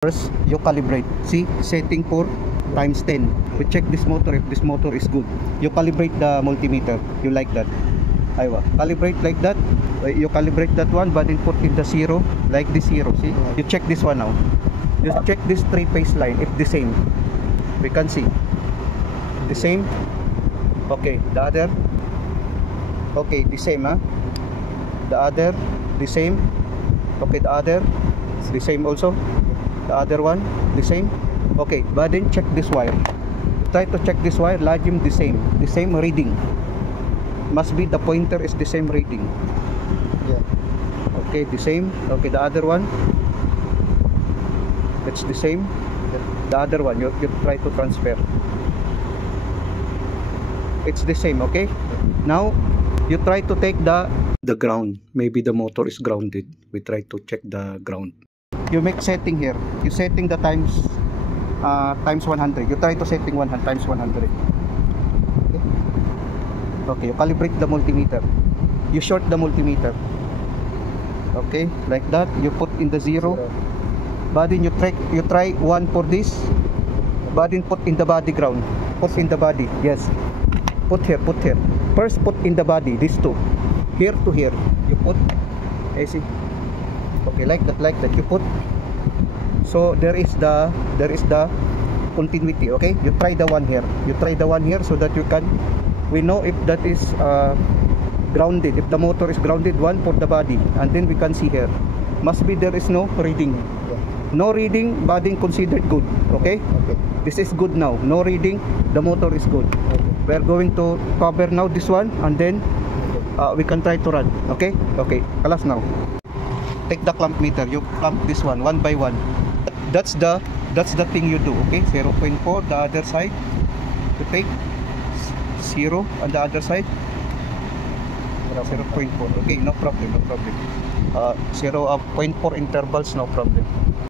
First, you calibrate. See, setting for times 10. We check this motor if this motor is good. You calibrate the multimeter. You like that? Aywa. Calibrate like that. You calibrate that one, but then put in the zero, like this zero. See? You check this one now. You check this three-phase line if the same. We can see. The same. Okay, the other. Okay, the same, huh? The other, the same. Okay, the other, the same also. The other one, the same. Okay, but then check this wire. Try to check this wire, lagim the same reading. Must be the pointer is the same reading. Yeah. Okay, the same. Okay, the other one, it's the same. The other one, you try to transfer. It's the same. Okay. Now you try to take the ground. Maybe the motor is grounded. We try to check the ground. You make setting here. You setting the times 100. You try to setting 100 times 100. Okay. Okay. You calibrate the multimeter. You short the multimeter. Okay, like that. You put in the zero. But then you try one for this. But then put in the body ground. Put in the body. Yes. Put here. Put here. First put in the body. These two. Here to here. You put. See. Okay, like that you put. So there is the continuity. Okay, you try the one here. You try the one here so that we know if that is grounded. If the motor is grounded, one for the body, and then we can see here. Must be there is no reading. No reading, body considered good. Okay. Okay. This is good now. No reading, the motor is good. Okay. We are going to cover now this one, and then we can try to run. Okay. Okay. Kalas now. Take the clamp meter. You clamp this one by one. That's the thing you do. Okay, 0.4. The other side you take 0 on the other side 0.4. Okay, no problem. 0.4 intervals, no problem.